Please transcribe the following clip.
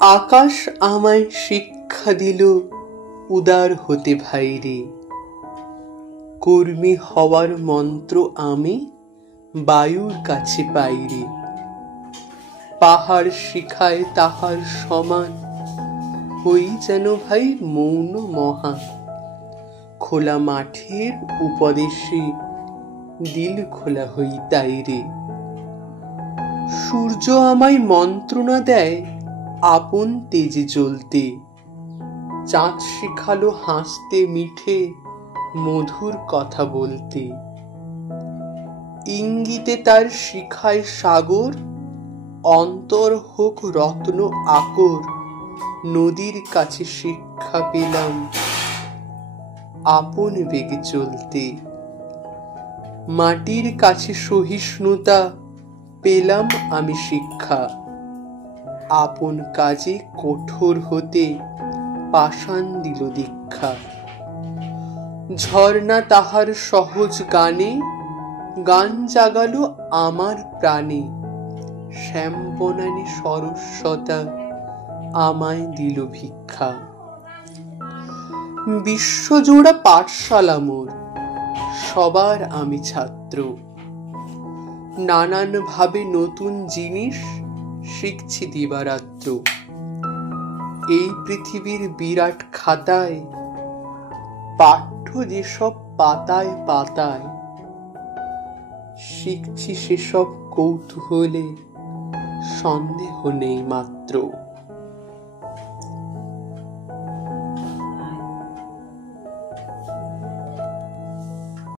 আকাশ আমায় শিক্ষা দিল উদার হতে ভাইরে। কর্মী হওয়ার মন্ত্র আমি বায়ুর কাছে পাইরে। পাহাড় শিখায় তাহার সমান হই যেন ভাই মৌন মহান। খোলা মাঠের উপদেশে দিল খোলা হই তাইরে। সূর্য আমায় মন্ত্রণা দেয় আপন তেজে জ্বলতে। চাঁদ শিখালো হাসতে মিঠে মধুর কথা বলতে। ইঙ্গিতে তার শিখায় সাগর অন্তর হোক রত্ন আকর। নদীর কাছে শিক্ষা পেলাম আপন বেগে চলতে। মাটির কাছে সহিষ্ণুতা পেলাম আমি শিক্ষা। আপন কাজে কঠোর হতে পাষাণ দিল দীক্ষা। ঝর্ণা তাহার সহজ গানে গান জাগালো আমার প্রাণে। শ্যামবনানী সরস্বতা আমায় দিল ভিক্ষা। বিশ্বজোড়া পাঠশালা মোর, সবার আমি ছাত্র। নানান ভাবে নতুন জিনিস শিখছি দিবারাত্র। এই পৃথিবীর বিরাট খাতায় পাঠ্য যেসব পাতায় পাতায় শিখছি সেসব কৌতূহলে সন্দেহ নেই মাত্র।